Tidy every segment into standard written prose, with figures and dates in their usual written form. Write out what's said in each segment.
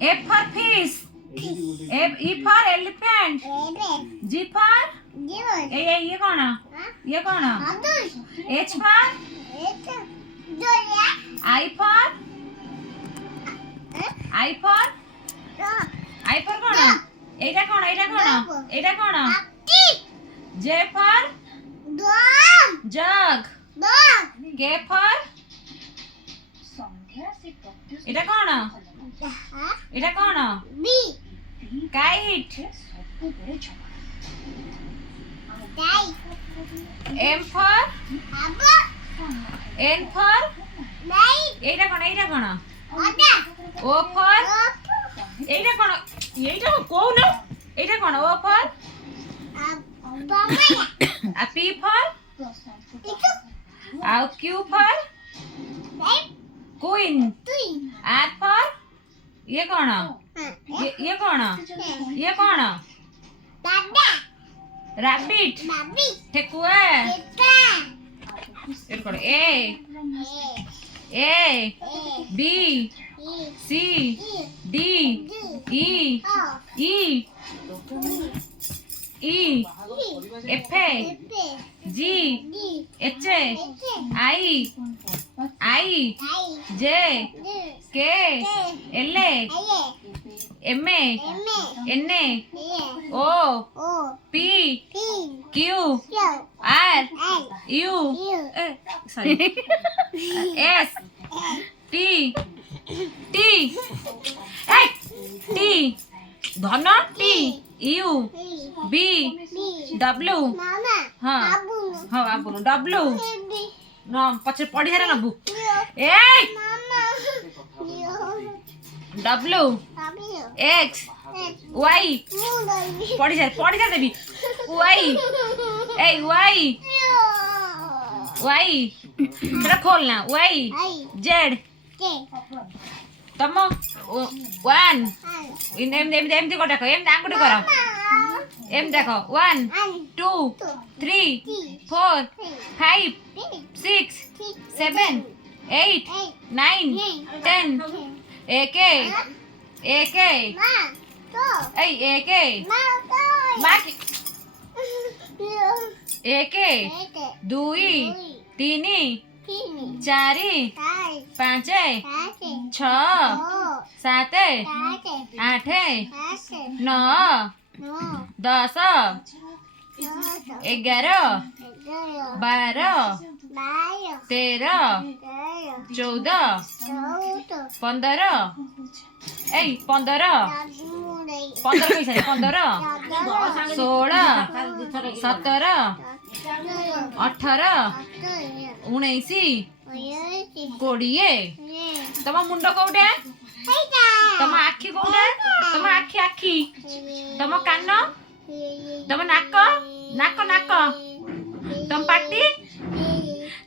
F for fish. E for elephant. G for ये कौन? ये कौन? H for I for कौन? एटा कौन? एटा कौन? J for jug. K for एटा कौन? Kite. M for N for एटा कौन? O for एटा कौन? एटा कौन? एटा कौन? O for P for Q for Queen. R for ये कौन? ये कौन? Rabbit. Thekua. A B C D E F G H I J K L M N O P Q R U S T hey T धन T U B W हाँ आबुनु W ना पछे पढ़ी हेरा नबु ए W X Y पढ़ी जा देबी Y तेरा खोलना Y Z तम 1 इन एम देखो एम आंगुठी करो एम देखो 1 2 3 4 5 6 7 8 9 10 एक दुई तीन चारि 5 6 7 8 9 10 11 12 13 14 15 16 17 18 19 20 तम मुंड कौटे तम आखि कौटे तम आखि तम कान तम नाक तम पाटी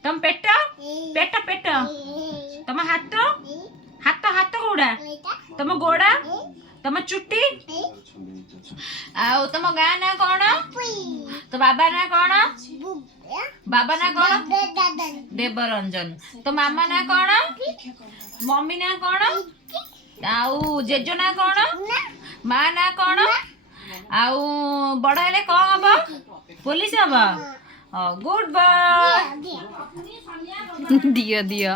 तम पेट तम हाथ कौड़ा तम गोड़ा तम चुट्टी आउ तम गाँ ना कौन तो बाबा ना कौन देवरंजन तो मामा ना कौन मम्मी ना कौन आउ जेजो ना कौन माँ ना कौन आउ बड़ हेले कौन हम पुलिस हम गुड बॉय दियो